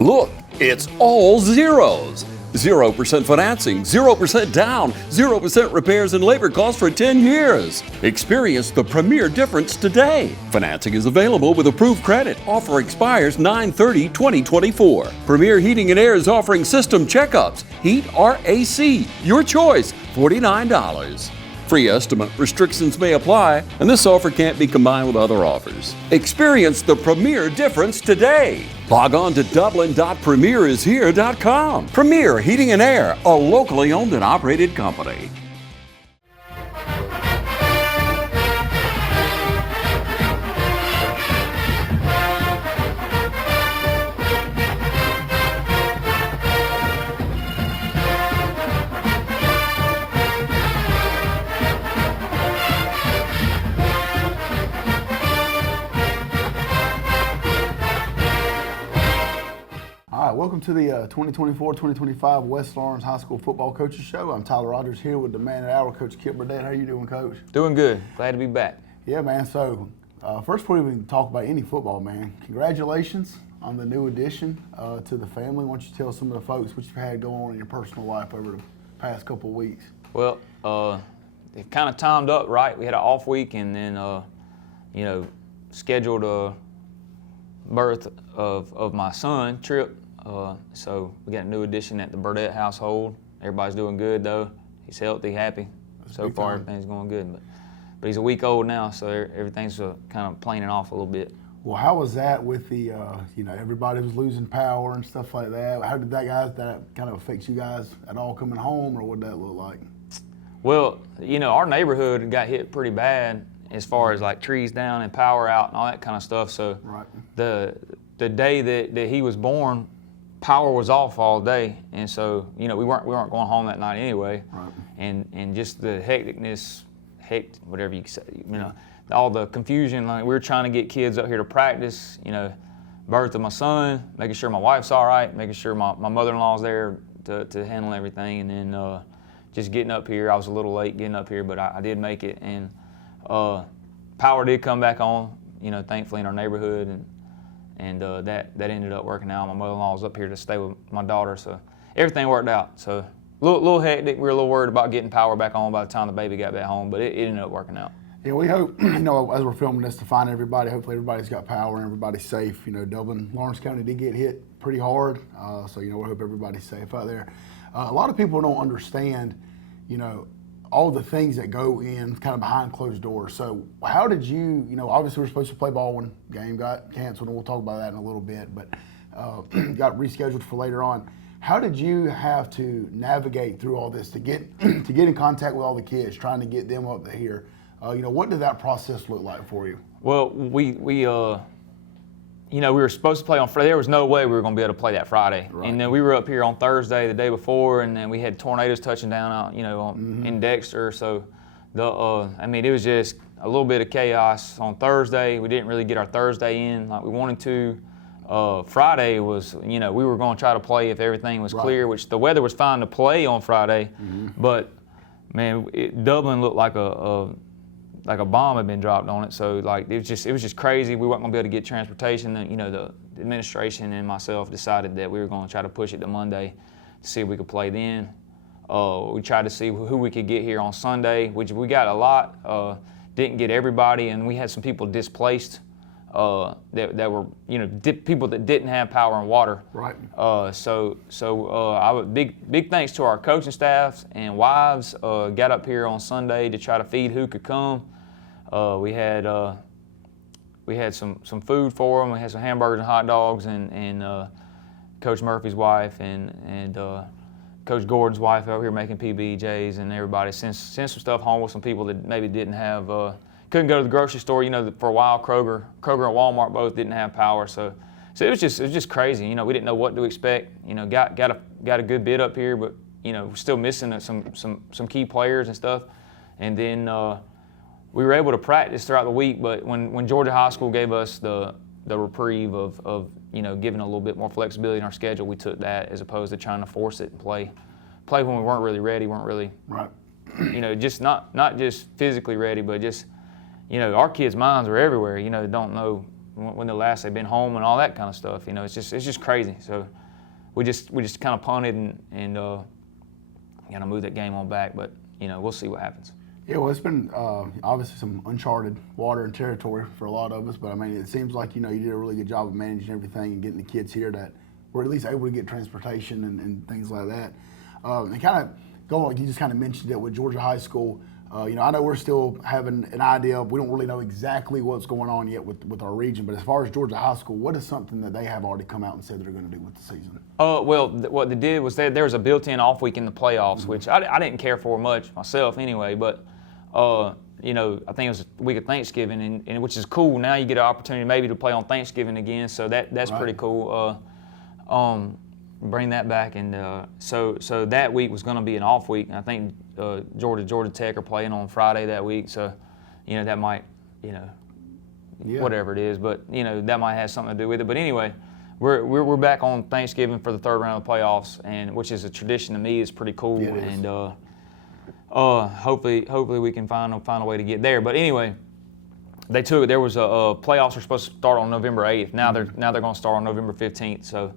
Look, it's all zeros. 0% financing, 0% down, 0% repairs and labor costs for 10 years. Experience the premier difference today. Financing is available with approved credit. Offer expires 9/30/2024. Premier Heating and Air is offering system checkups. Heat or AC, your choice, $49. Free estimate restrictions may apply, and this offer can't be combined with other offers. Experience the premier difference today. Log on to dublin.premierishere.com. Premier Heating and Air, a locally owned and operated company. Welcome to the 2024-2025 West Lawrence High School Football Coaches Show. I'm Tyler Rogers here with the man at hour, Coach Kip Burdett. How are you doing, Coach? Doing good. Glad to be back. Yeah, man. So, first, before we even talk about any football, man, congratulations on the new addition to the family. Why don't you tell some of the folks what you've had going on in your personal life over the past couple of weeks? Well, it kind of timed up right. We had an off week and then, scheduled a birth of my son, Trip. So we got a new addition at the Burdett household. Everybody's doing good though. He's healthy, happy. So far, everything's going good. But he's a week old now, so everything's kind of planing off a little bit. Well, how was that with the, everybody was losing power and stuff like that? How did that kind of affect you guys at all coming home, or what did that look like? Well, our neighborhood got hit pretty bad as far as like trees down and power out and all that kind of stuff. So right. The day that he was born, power was off all day, and so we weren't going home that night anyway. Right. And just the hecticness, whatever you say, all the confusion. Like we were trying to get kids up here to practice. Birth of my son, making sure my wife's all right, making sure my mother-in-law's there to handle everything, and then just getting up here. I was a little late getting up here, but I did make it, and power did come back on. Thankfully in our neighborhood, and that ended up working out. My mother-in-law was up here to stay with my daughter, so everything worked out. So a little hectic. We were a little worried about getting power back on by the time the baby got back home, but it ended up working out. Yeah, we hope, as we're filming this, to find everybody. Hopefully everybody's got power and everybody's safe. Dublin, Lawrence County did get hit pretty hard, so we hope everybody's safe out there. A lot of people don't understand, all the things that go in kind of behind closed doors. So how did you, obviously we're supposed to play ball when the game got canceled, and we'll talk about that in a little bit, but got rescheduled for later on. How did you have to navigate through all this to get in contact with all the kids, trying to get them up here? What did that process look like for you? Well, we were supposed to play on Friday. There was no way we were going to be able to play that Friday. Right. And then we were up here on Thursday, the day before, and then we had tornadoes touching down out, in Dexter. So it was just a little bit of chaos on Thursday. We didn't really get our Thursday in like we wanted to. Friday was, we were going to try to play if everything was clear, which the weather was fine to play on Friday. Mm-hmm. But man, Dublin looked like a bomb had been dropped on it. So it was just crazy. We weren't going to be able to get transportation. And, the administration and myself decided that we were going to try to push it to Monday to see if we could play then. We tried to see who we could get here on Sunday, which we got a lot. Didn't get everybody, and we had some people displaced that were, people that didn't have power and water. Right. Big thanks to our coaching staffs and wives. Got up here on Sunday to try to feed who could come. We had some food for them. We had some hamburgers and hot dogs, and Coach Murphy's wife and Coach Gordon's wife over here making PB&Js, and everybody sent some stuff home with some people that maybe didn't have, couldn't go to the grocery store. For a while Kroger and Walmart both didn't have power, so it was just crazy. We didn't know what to expect. Got a good bit up here, but we're still missing some key players and stuff, and then. We were able to practice throughout the week, but when Georgia High School gave us the reprieve of giving a little bit more flexibility in our schedule, we took that as opposed to trying to force it and play when we weren't really ready, weren't really right. Just not just physically ready, but just our kids' minds were everywhere. Don't know when the last they've been home and all that kind of stuff. You know, it's just crazy. So we just kind of punted and kind of moved that game on back. But you know, we'll see what happens. Yeah, well, it's been obviously some uncharted water and territory for a lot of us, but I mean, it seems like, you know, you did a really good job of managing everything and getting the kids here that were at least able to get transportation and things like that. And kind of going, like you just kind of mentioned it with Georgia High School. You know, I know we're still having an idea of, we don't really know exactly what's going on yet with our region, but as far as Georgia High School, what is something that they have already come out and said they're going to do with the season? Well, what they did was there was a built-in off week in the playoffs, which I didn't care for much myself anyway, but you know, I think it was a week of Thanksgiving, and which is cool. Now you get an opportunity maybe to play on Thanksgiving again, so that's right. pretty cool. Bring that back, and so that week was going to be an off week. I think Georgia Tech are playing on Friday that week, so you know that might, you know, whatever it is, but you know that might have something to do with it. But anyway, we're back on Thanksgiving for the third round of the playoffs, and which is a tradition to me. It's pretty cool, and hopefully we can find a way to get there. But anyway, there was a playoffs were supposed to start on November 8th. Now they're going to start on November 15th. So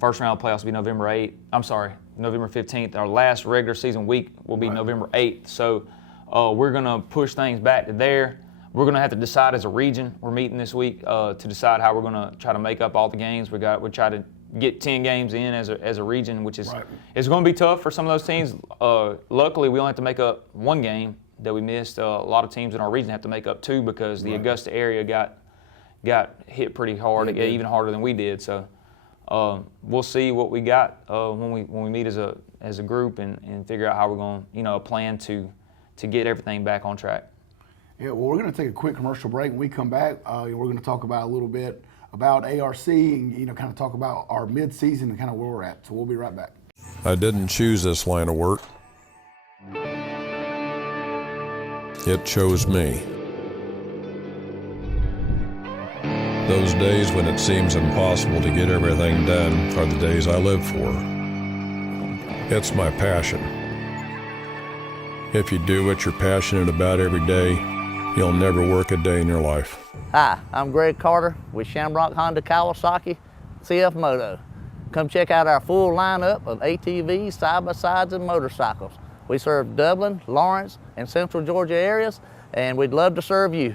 first round of playoffs will be November 8th. I'm sorry, November 15th. Our last regular season week will be November 8th. So we're going to push things back to there. We're going to have to decide as a region. We're meeting this week to decide how we're going to try to make up all the games. We try to get 10 games in as a region, which is it's going to be tough for some of those teams. Luckily, we only have to make up one game that we missed. A lot of teams in our region have to make up two because the Augusta area got hit pretty hard, even harder than we did. So we'll see what we got when we meet as a group and figure out how we're going to plan to get everything back on track. Yeah, well, we're going to take a quick commercial break. When we come back, we're going to talk about a little bit about ARC and kind of talk about our mid-season and kind of where we're at. So we'll be right back. I didn't choose this line of work. It chose me. Those days when it seems impossible to get everything done are the days I live for. It's my passion. If you do what you're passionate about every day, you'll never work a day in your life. Hi, I'm Greg Carter with Shamrock Honda Kawasaki CF Moto. Come check out our full lineup of ATVs, side-by-sides, and motorcycles. We serve Dublin, Lawrence, and Central Georgia areas, and we'd love to serve you.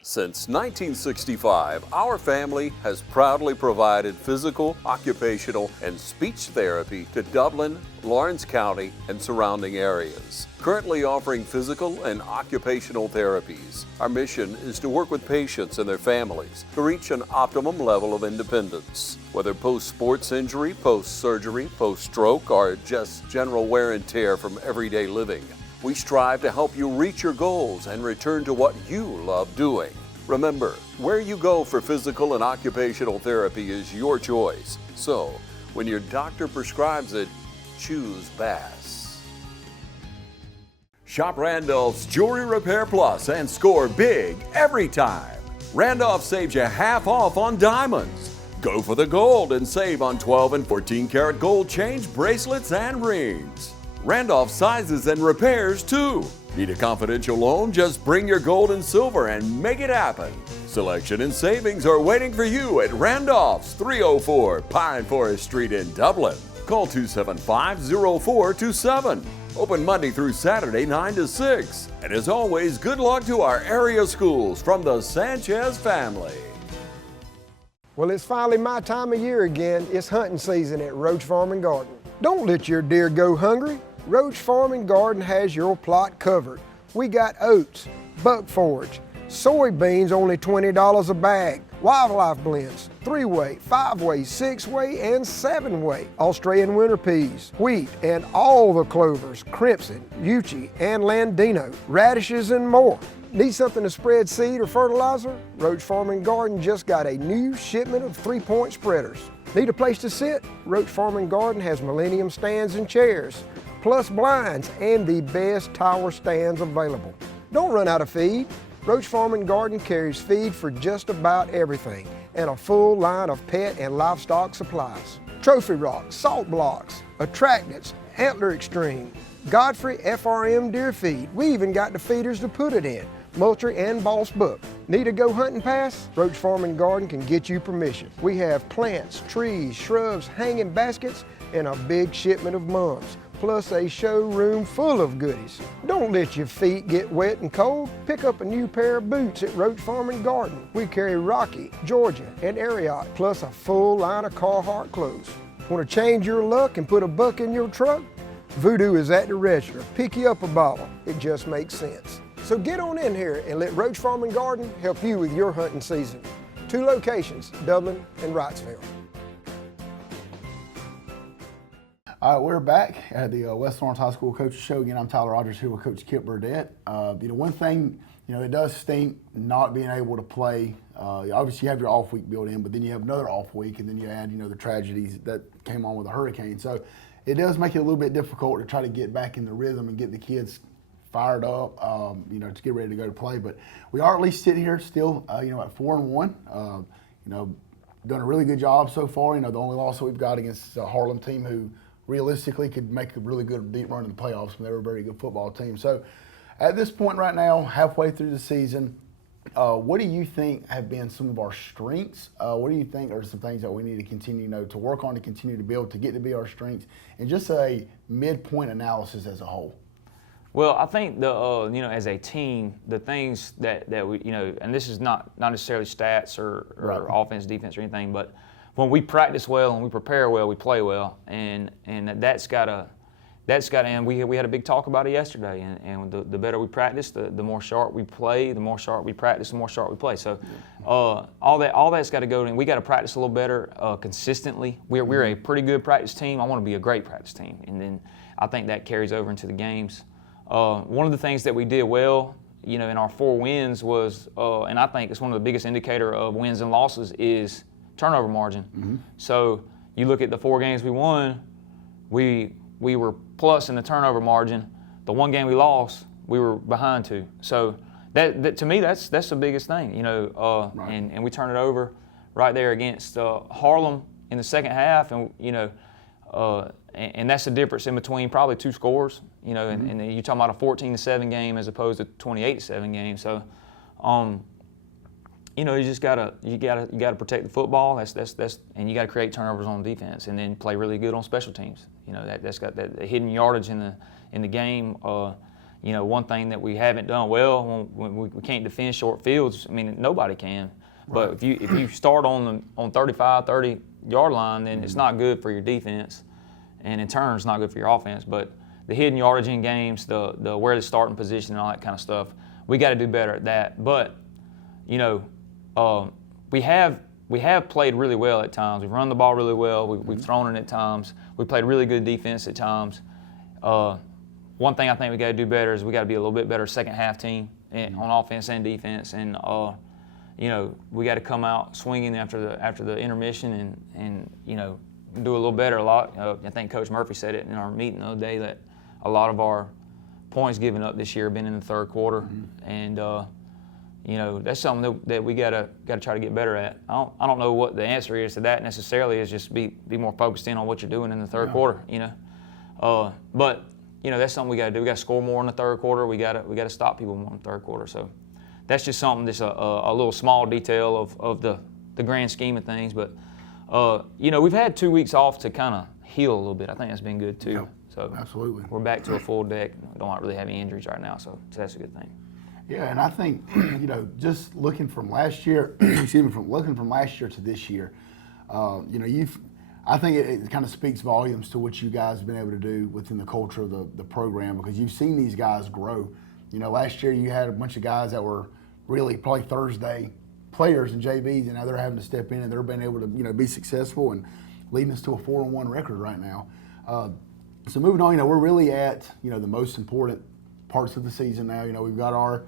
Since 1965, our family has proudly provided physical, occupational, and speech therapy to Dublin, Lawrence County, and surrounding areas. Currently offering physical and occupational therapies, our mission is to work with patients and their families to reach an optimum level of independence. Whether post-sports injury, post-surgery, post-stroke, or just general wear and tear from everyday living, we strive to help you reach your goals and return to what you love doing. Remember, where you go for physical and occupational therapy is your choice. So, when your doctor prescribes it, choose Bass. Shop Randolph's Jewelry Repair Plus and score big every time. Randolph saves you half off on diamonds. Go for the gold and save on 12 and 14 karat gold change bracelets and rings. Randolph sizes and repairs too. Need a confidential loan? Just bring your gold and silver and make it happen. Selection and savings are waiting for you at Randolph's, 304 Pine Forest Street in Dublin. Call 275-0427. Open Monday through Saturday, 9 to 6. And as always, good luck to our area schools from the Sanchez family. Well, it's finally my time of year again. It's hunting season at Roach Farm and Garden. Don't let your deer go hungry. Roach Farm and Garden has your plot covered. We got oats, buck forage, soybeans only $20 a bag, wildlife blends, 3-way, 5-way, 6-way, and 7-way, Australian winter peas, wheat, and all the clovers, crimson, Uchi, and Landino, radishes, and more. Need something to spread seed or fertilizer? Roach Farm and Garden just got a new shipment of 3-point spreaders. Need a place to sit? Roach Farm and Garden has Millennium stands and chairs, plus blinds and the best tower stands available. Don't run out of feed. Roach Farm and Garden carries feed for just about everything and a full line of pet and livestock supplies. Trophy rocks, salt blocks, attractants, Antler Extreme, Godfrey FRM deer feed. We even got the feeders to put it in. Moultrie, and Boss Buck. Need to go hunting pass? Roach Farm and Garden can get you permission. We have plants, trees, shrubs, hanging baskets, and a big shipment of mums, plus a showroom full of goodies. Don't let your feet get wet and cold. Pick up a new pair of boots at Roach Farm and Garden. We carry Rocky, Georgia, and Ariat, plus a full line of Carhartt clothes. Want to change your luck and put a buck in your truck? Voodoo is at the register. Pick you up a bottle. It just makes sense. So get on in here and let Roach Farm and Garden help you with your hunting season. 2 locations, Dublin and Wrightsville. All right, we're back at the West Lawrence High School Coaches Show. Again, I'm Tyler Rogers here with Coach Kip Burdett. One thing, it does stink not being able to play. Obviously, you have your off week built in, but then you have another off week, and then you add, the tragedies that came on with the hurricane. So it does make it a little bit difficult to try to get back in the rhythm and get the kids fired up, to get ready to go to play. But we are at least sitting here still, at 4-1. Done a really good job so far. The only loss that we've got against a Harlem team who realistically could make a really good deep run in the playoffs, and they were a very good football team. So at this point right now, halfway through the season, what do you think have been some of our strengths? What do you think are some things that we need to continue to work on to continue to build to get to be our strengths, and just a midpoint analysis as a whole? Well, I think as a team, the things that we, and this is not necessarily stats or Right. offense, defense, or anything, but when we practice well and we prepare well, we play well, and that's got to. And we had a big talk about it yesterday. And the better we practice, the more sharp we play. The more sharp we practice, the more sharp we play. So, all that's got to go. And we got to practice a little better consistently. We're a pretty good practice team. I want to be a great practice team, and then I think that carries over into the games. One of the things that we did well, in our 4 wins was, and I think it's one of the biggest indicator of wins and losses is turnover margin. Mm-hmm. So you look at the 4 games we won, we were plus in the turnover margin. The 1 game we lost, we were behind 2. So that to me, that's the biggest thing, right. and we turned it over right there against Harlem in the second half, and and that's the difference in between probably 2 scores, mm-hmm. and you're talking about a 14-7 game as opposed to 28-7 game. So, you just gotta protect the football. That's and you gotta create turnovers on defense, and then play really good on special teams. That's got that hidden yardage in the game. One thing that we haven't done well when we can't defend short fields. I mean, nobody can. Right. But if you start on 35, 30 yard line, then it's not good for your defense, and in turn, it's not good for your offense. But the hidden yardage in games, the where the starting position and all that kind of stuff, we got to do better at that. But we have played really well at times. We've run the ball really well. We've thrown it at times. We played really good defense at times. One thing I think we got to do better is we got to be a little bit better second half team on offense and defense. And we got to come out swinging after the intermission and do a little better. A lot. I think Coach Murphy said it in our meeting the other day that a lot of our points given up this year have been in the third quarter, and that's something that we gotta try to get better at. I don't know what the answer is to that necessarily. Is just be more focused in on what you're doing in the third quarter. But that's something we gotta do. We gotta score more in the third quarter. We gotta stop people more in the third quarter. So that's just something that's a little small detail of the grand scheme of things. But we've had 2 weeks off to kind of heal a little bit. I think that's been good too. Yep. So absolutely, we're back to a full deck. We don't really have any injuries right now, so that's a good thing. Yeah, and I think just looking from last year, looking from last year to this year, I think it kind of speaks volumes to what you guys have been able to do within the culture of the program, because you've seen these guys grow. Last year you had a bunch of guys that were really probably Thursday players and JVs, and now they're having to step in and they're being able to be successful and leading us to a 4-1 record right now. So moving on, we're really at the most important parts of the season now. We've got our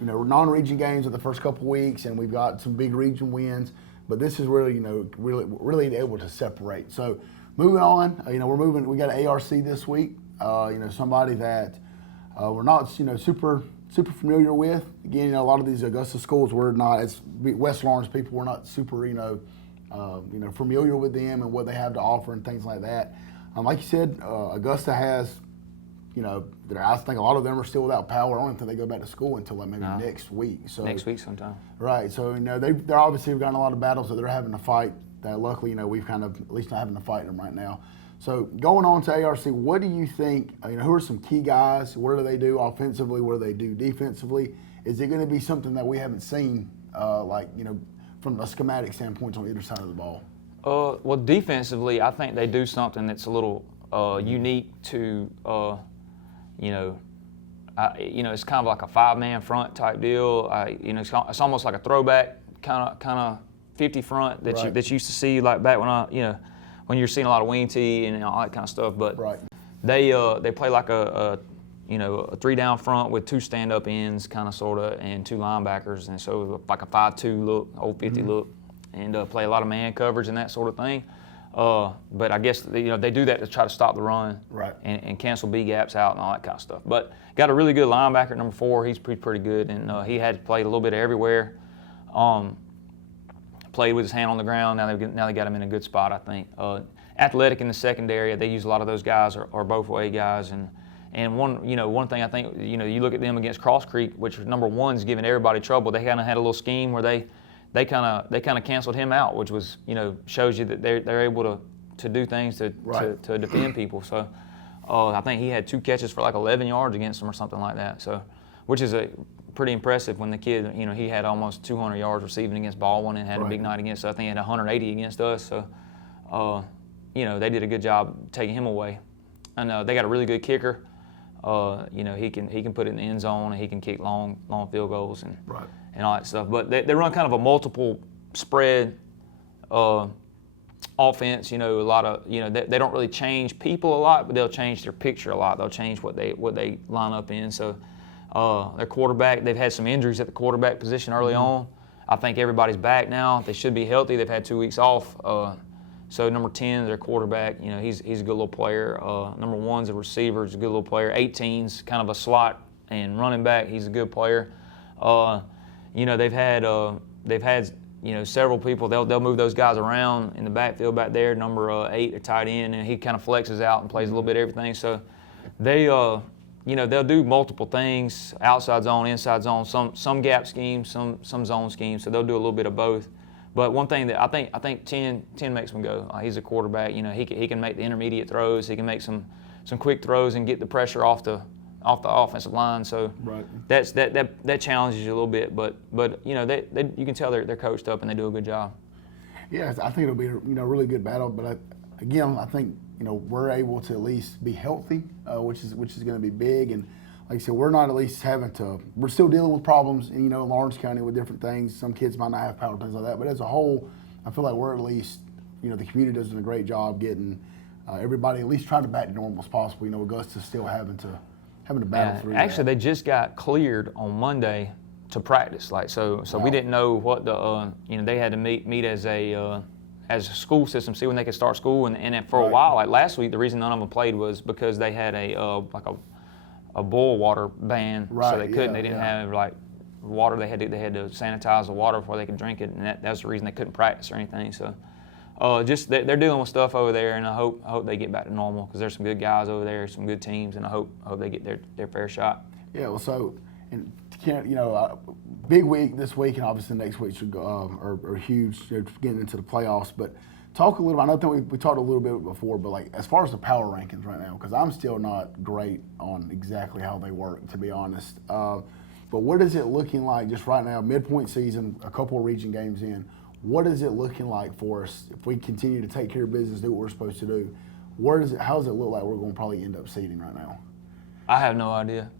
non-region games of the first couple weeks, and we've got some big region wins. But this is really, really able to separate. So moving on, we got an ARC this week. Somebody that we're not, super familiar with. Again, a lot of these Augusta schools we're not, as West Lawrence people, we're not super, familiar with them and what they have to offer and things like that. Like you said, Augusta has I think a lot of them are still without power. I don't think they go back to school until like maybe next week. So next week sometime. Right. So they're obviously gotten a lot of battles that they're having to fight. That luckily we've kind of at least not having to fight them right now. So going on to ARC, what do you think? Who are some key guys? What do they do offensively? What do they do defensively? Is it going to be something that we haven't seen, from a schematic standpoint on either side of the ball? Well, defensively, I think they do something that's a little unique to, it's kind of like a 5-man front type deal. It's almost like a throwback kind of 50 front that you used to see like back when you're seeing a lot of wing tee and all that kind of stuff. But they play like a 3-down front with 2 stand-up ends, kind of sort of, and 2 linebackers, and so like a 5-2 look, old 50 look, and play a lot of man coverage and that sort of thing. But I guess they do that to try to stop the run and cancel B gaps out and all that kind of stuff. But got a really good linebacker, number 4. He's pretty good, and he had played a little bit of everywhere. Played with his hand on the ground. Now they got him in a good spot, I think. Athletic in the secondary. They use a lot of those guys are both way guys, and one thing I think you look at them against Cross Creek, which number 1's giving everybody trouble. They kind of had a little scheme where they kind of canceled him out, which was shows you that they're able to do things to defend people. So I think he had 2 catches for like 11 yards against them or something like that. So which is pretty impressive when the kid he had almost 200 yards receiving against Baldwin and had a big night against us. I think he had 180 against us. So they did a good job taking him away. And they got a really good kicker. He can put it in the end zone and he can kick long field goals and all that stuff. But they run kind of a multiple spread offense. A lot of they don't really change people a lot, but they'll change their picture a lot. They'll change what they line up in. So their quarterback, they've had some injuries at the quarterback position early on. I think everybody's back now. They should be healthy. They've had 2 weeks off. So number 10 is their quarterback. He's a good little player. Number 1's a receiver. He's a good little player. 18's kind of a slot and running back. He's a good player. They've had several people. They'll move those guys around in the backfield back there. Number 8, a tight end, and he kind of flexes out and plays a little bit of everything. So they'll do multiple things: outside zone, inside zone, some gap schemes, some zone schemes. So they'll do a little bit of both. But one thing that I think 10 makes him go. He's a quarterback. He can make the intermediate throws. He can make some quick throws and get the pressure off the offensive line. So that challenges you a little bit. But you can tell they're coached up and they do a good job. Yeah, I think it'll be a really good battle. But I think we're able to at least be healthy, which is going to be big. And like I said, we're not at least we're still dealing with problems in Lawrence County with different things. Some kids might not have power, things like that. But as a whole, I feel like we're at least, the community does a great job getting everybody at least trying to back to normal as possible. Augusta's still having to battle through actually, that. they just got cleared on Monday to practice. So we didn't know what the they had to meet as a school system, see when they could start school, and for a while, like last week, the reason none of them played was because they had a boil water ban, so they couldn't. They didn't have like water. They had to sanitize the water before they could drink it, and that's the reason they couldn't practice or anything. So they're dealing with stuff over there, and I hope they get back to normal because there's some good guys over there, some good teams, and I hope they get their fair shot. Yeah, well, so and big week this week, and obviously next week should go are huge. Getting into the playoffs, but. Talk a little bit. I know we talked a little bit before, but like as far as the power rankings right now, because I'm still not great on exactly how they work, to be honest. But what is it looking like just right now, midpoint season, a couple of region games in? What is it looking like for us if we continue to take care of business, do what we're supposed to do? How does it look like we're going to probably end up seeding right now? I have no idea.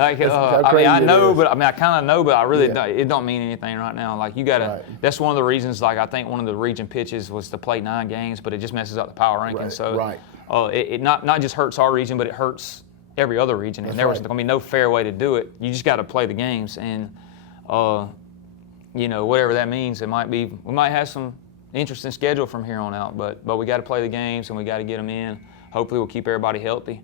I know, but I kind of know, but I really don't. It don't mean anything right now. Like you gotta. That's one of the reasons. Like I think one of the region pitches was to play 9 games, but it just messes up the power rankings. So it not just hurts our region, but it hurts every other region. And there was going to be no fair way to do it. You just got to play the games, and whatever that means, we might have some interesting schedule from here on out. But we got to play the games and we got to get them in. Hopefully, we'll keep everybody healthy.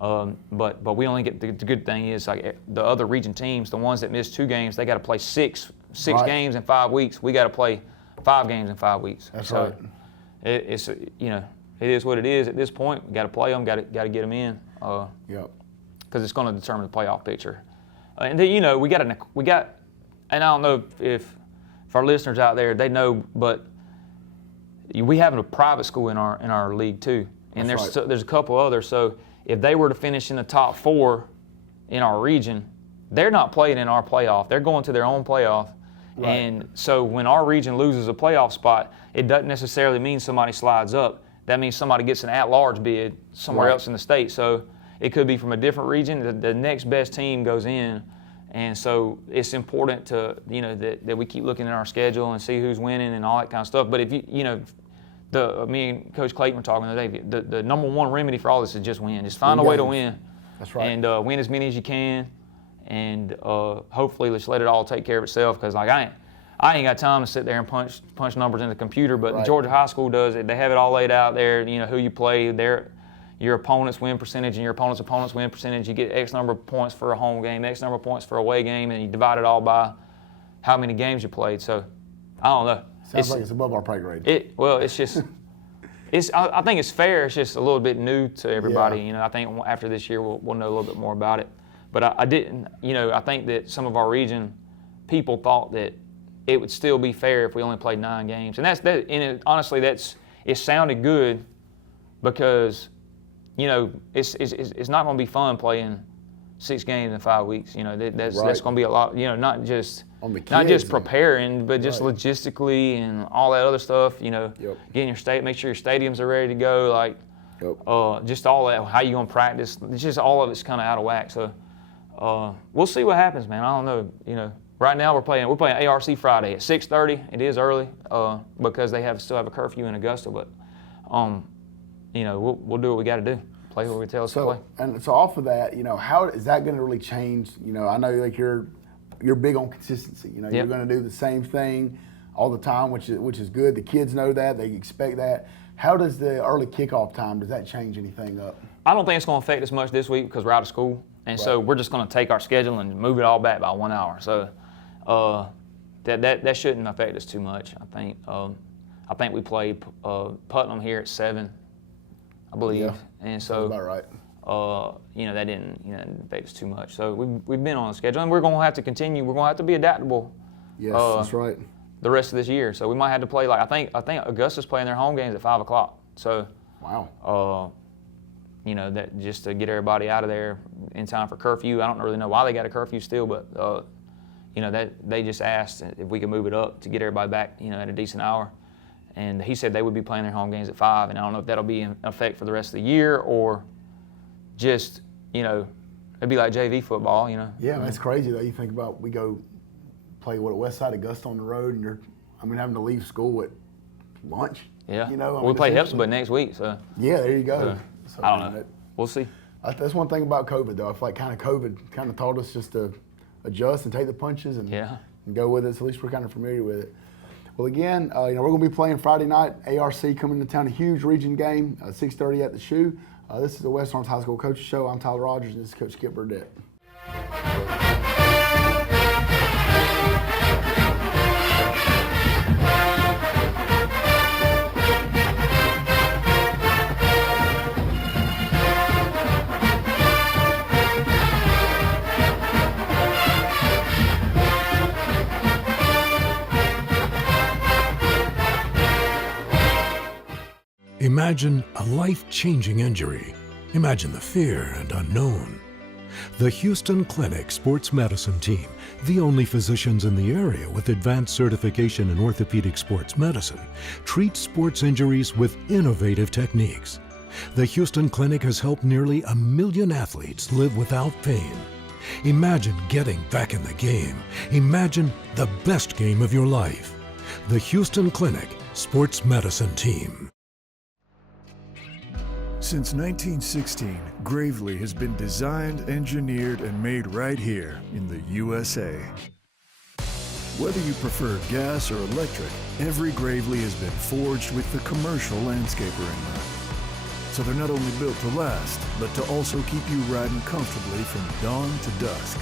But we only get the good thing is like the other region teams, the ones that miss 2 games, they got to play six games in 5 weeks. We got to play 5 games in 5 weeks. That's right. It is what it is at this point. We got to play them, got to get them in. Yep. because it's going to determine the playoff picture. And then, you know, we got, and I don't know if our listeners out there, they know, but we have a private school in our league too, and That's there's a couple others. So if they were to finish in the top 4 in our region, they're not playing in our playoff. They're going to their own playoff. Right. And so when our region loses a playoff spot, it doesn't necessarily mean somebody slides up. That means somebody gets an at-large bid somewhere else in the state. So it could be from a different region. The next best team goes in. And so it's important to, you know, that we keep looking at our schedule and see who's winning and all that kind of stuff. But if you know, me and Coach Clayton were talking today, the number one remedy for all this is just win. Just find a way to win. That's right. And win as many as you can. And hopefully let's let it all take care of itself, because like I ain't got time to sit there and punch numbers in the computer, but Georgia High School does it. They have it all laid out there, you know, who you play, your opponent's win percentage and your opponent's win percentage. You get X number of points for a home game, X number of points for a away game, and you divide it all by how many games you played. So I don't know. Sounds like it's above our pay grade. Well, it's just I think it's fair. It's just a little bit new to everybody. Yeah. You know, I think after this year we'll know a little bit more about it. But I didn't, you know, I think that some of our region people thought that it would still be fair if we only played 9 games. And honestly, it sounded good, because, you know, it's not going to be fun playing 6 games in 5 weeks. You know, that's going to be a lot, you know, not just preparing, but just logistically and all that other stuff, you know, getting make sure your stadiums are ready to go, like just all that, how you going to practice. It's just all of it's kind of out of whack. So we'll see what happens, man. I don't know. You know, right now we're playing ARC Friday at 6:30. It is early because they still have a curfew in Augusta, but you know, we'll do what we got to do. Play what we tell us to play. And so off of that, you know, how is that going to really change? You know, I know like you're big on consistency. You know, you're going to do the same thing all the time, which is good. The kids know that. They expect that. How does the early kickoff time, does that change anything up? I don't think it's going to affect us much this week because we're out of school. And so we're just going to take our schedule and move it all back by 1 hour. So that shouldn't affect us too much. I think we play Putnam here at 7, I believe. Yeah, and so about right. You know, that didn't affect us too much. So we've been on the schedule, and we're going to have to continue. We're going to have to be adaptable. Yes, that's right. The rest of this year. So we might have to play, like I think Augusta's playing their home games at 5 o'clock. So wow. You know, that just to get everybody out of there in time for curfew. I don't really know why they got a curfew still, but you know, that they just asked if we could move it up to get everybody back, you know, at a decent hour. And he said they would be playing their home games at 5, and I don't know if that'll be in effect for the rest of the year or just, you know, it'd be like JV football, you know. Yeah, that's crazy though. You think about we go play at West Side Augusta on the road, and you're having to leave school at lunch. Yeah. You know, we play Hepzibah next week, so. Yeah, there you go. So, I don't know. We'll see. That's one thing about COVID though. I feel like COVID kind of taught us just to adjust and take the punches and go with it. So at least we're kind of familiar with it. Well, again, you know, we're going to be playing Friday night. ARC coming to town, a huge region game, 6:30 at the Shoe. This is the West Orange High School Coaches Show. I'm Tyler Rogers, and this is Coach Skip Burdett. Imagine a life-changing injury. Imagine the fear and unknown. The Houston Clinic Sports Medicine Team, the only physicians in the area with advanced certification in orthopedic sports medicine, treats sports injuries with innovative techniques. The Houston Clinic has helped nearly 1 million athletes live without pain. Imagine getting back in the game. Imagine the best game of your life. The Houston Clinic Sports Medicine Team. Since 1916, Gravely has been designed, engineered, and made right here in the USA. Whether you prefer gas or electric, every Gravely has been forged with the commercial landscaper in mind. So they're not only built to last, but to also keep you riding comfortably from dawn to dusk.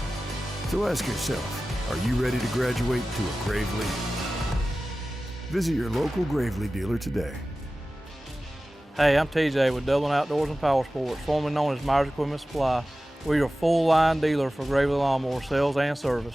So ask yourself, are you ready to graduate to a Gravely? Visit your local Gravely dealer today. Hey, I'm TJ with Dublin Outdoors and Power Sports, formerly known as Myers Equipment Supply. We're your full line dealer for Gravely Lawnmower sales and service.